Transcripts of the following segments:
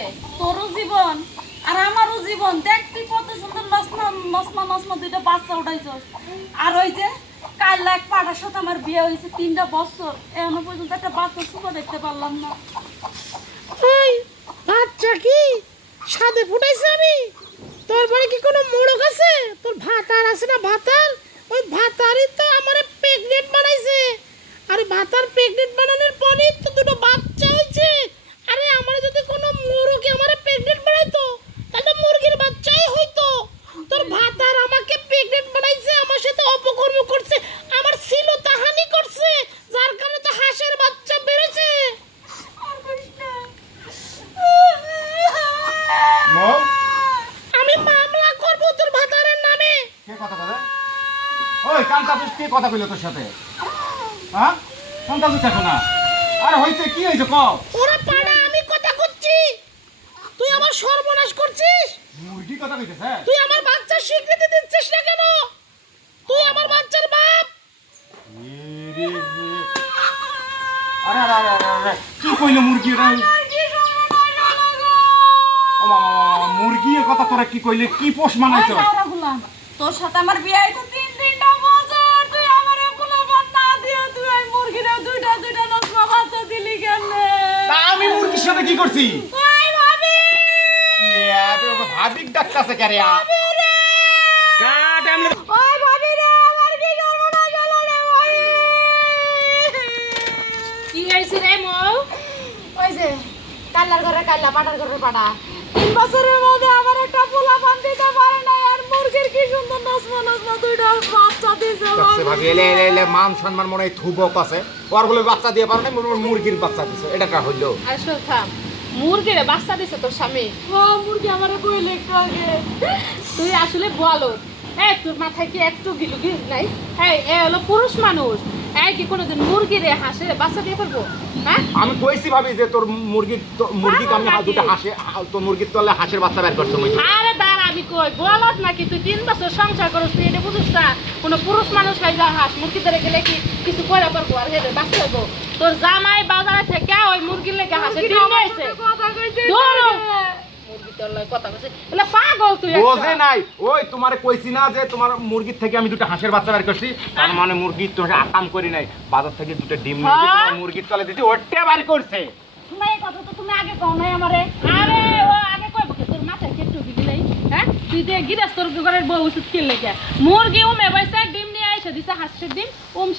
তোরও জীবন আর আমারও জীবন। দেখ তুই কত সুন্দর নসমা দুইটা বাচ্চা উঠাইছস। আর ওই যে কাল এক পাড়ার সাথে আমার বিয়ে হয়েছে 3টা বছর, এখনো পর্যন্ত একটা বাচ্চা সুখা দেখতে পারলাম না। ওই বাচ্চা কি সাদে ফুটাইছে? আমি তোর বাড়ি কি কোনো মোড়ক আছে? তোর ভাতার আছে না ভাতার? ওই ভাতারই তো আমারে প্রেগনেন্ট বানাইছে। আর ভাতার প্রেগনেন্ট বানানোর পরেই তো দুটো বাচ্চা হয়েছে। আরে আমারে যদি কোনো মোড়কে আমারে প্রেগনেন্ট বানাইতো তাহলে মুরগির বাচ্চাই হইতো। তোর ভাতার আমাকে প্রেগনেন্ট বানাইছে, আমার সাথে অপকর্ম করছে, আমার ছিল তাহানি করছে, যার কারণে তো হাঁসের বাচ্চা বেড়েছে। আর করিস না। মৌ, আমি মামলা করব তোর ভাতারের নামে। কে কথা বলে? ওই কান্তাপুষ কে কথা কইলো তোর সাথে? হ্যাঁ, কান্তাপুষ দেখো না। আরে হইছে কি হইছে কও? ওরা পাড়া আমি কথা করছি, তুই আমার সর্বনাশ করছিস। মুরগি কথা কইতেছে? তুই আমার বাচ্চার স্বীকৃতি দিচ্ছিস না কেন? তুই আমার বাচ্চার বাপ। আরে আরে আরে আরে আরে কি কইলো মুরগি রে? ও মামা মুরগির কথা তোরা কি কইলে? কি পোষ মানাইছ? তোর সাথে আমার বিয়ে হয়েছে 3টা বছর, তুই আমার পোলাপান না দিয়ে তুই ওই মুরগিরে দুইটা নসমা বাচ্চা দিলি কেনে? তা আমি মুরগির সাথে কি করছি? ওই ভাবি ইয়া তুই ভাবিক ডাকতাছে কে রে? কাট আমি ওই ভাবি রে, আমার কি সর্বনাশ হলো রে ভাবি? কি হইছে রে মৌ? ওই যে কাল্লার ঘরে কাল্লা, পাটার ঘরে পাটা, 3 বছরের মধ্যে আমার একটা পোলাপান দিতে পারে না। আর মুরগির কি সুন্দর নসমা দুইটা বাচ্চা দিছে ভাবি এলে এলে এলে মান সম্মান মনে হয় থুবক আছে। ওর বলে বাচ্চা দিয়ে পারে না, মুরগির বাচ্চা দিছে। এটা কা হইলো? আসল থাম, মুরগিরে বাচ্চা দিছে তোর স্বামী। ও মুরগি আমারে কইলে একটু আগে। তুই আসলে বলো, এই তোর মাথায় কি একটু গিলুগি নাই? এই এ হলো পুরুষ মানুষ, এই কি কোনোদিন মুরগিরে হাঁসের বাচ্চা দিয়ে পারবো? হ্যাঁ, আমি কইছি ভাবি যে তোর মুরগিকে আমি দুটো হাঁসে তোর মুরগির তলে হাঁসের বাচ্চা বের করতে হইছে। আরে দাঁড়া, আমি কই বলত নাকি তুই 3 বছর সংসার করছ, তুই এটা বুঝিস না? কোনো পুরুষ মানুষ খাই যা হাঁস মুরগি ধরে গেলে কি কিছু করে পারবো? আর হেরে বাচ্চা হবো? তোর জামাই বাজারে থেকে ওই মুরগির লেগে হাঁসের ডিম নিয়েছে। কথা কইতে ধরো মুরগি তোর লয় কথা বলছে, এলা পাগল তুই বোঝে একটা। নাই? ওই তোমারে কইছি না যে তোমার মুরগির থেকে আমি দুটো হাঁসের বাচ্চা বের করছি? তার মানে মুরগি তোর আকাম করি নাই, বাজার থেকে দুটো ডিম নিয়ে এসে তোমার মুরগির তলে দিছি, ওটা বের করছে। তুমি এই কথা তো তুমি আগে কও নাই আমারে। আরে ও আগে কইব কি তোর মাথায় কি একটু গিলি নাই? হ্যাঁ, তুই যে গিরাস তোর ঘরের বউ উচিত কি লেগে মুরগি উমে বইছে ডিম নিয়ে আইছে দিছে হাঁসের ডিম,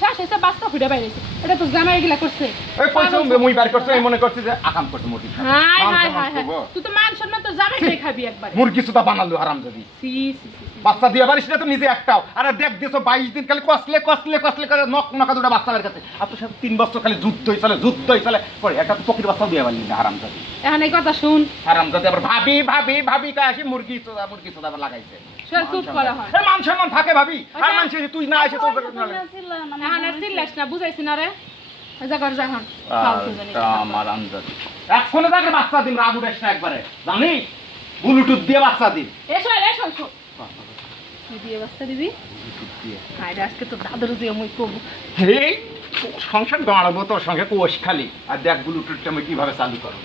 শেষ হইছে বাচ্চা ফুটে বাইরেছে। এটা তো জামাই গিলা করছে। ওই কইছো মুই বের করছি, আমি মনে করছি যে আকাম করছে মুরগি। হাই হাই হাই হাই, তুই তো মান সম্মান তো জামাই খাবি একবার। মুরগি সুদা বানালো হারামজাদি। সি সি সি, বাচ্চা দিয়ে পারিস না তো নিজে একটাও। আরে দেখ দিছো 22 দিন খালি কসলে করে নকা দুটো বাচ্চা বের করতে। আর তোর সাথে 3 বছর খালি যুদ্ধই চলে পরে একটা তো পকির বাচ্চাও দিয়ে পারলি না হারামজাদি। এখন এই কথা শুন, হারামজাদি আবার ভাবি কায় আসি মুরগি সুদা আবার লাগাইছে। সর চুপ করা হয়। এ মান সম্মান থাকে ভাবি। আর মানুষ তুই না এসে তোর এখন আর চিল্লাস না, বুঝাইছি না রে? যা কর যা এখন ফালতু জানি। আমার আমজাদি এখনো দেখে বাচ্চা দিন রাগ উঠেস না একবারে জানি ব্লুটুথ দিয়ে বাচ্চা দিন। এসো এসো এসো, তুই দিয়ে বাচ্চা দিবি? হায়রে আজকে তো দাদুর দিয়ে মই কবু। এই সংসার দাঁড়াবো তোর সঙ্গে কোষ খালি। আর দেখ ব্লুটুথটা আমি কিভাবে চালু করো।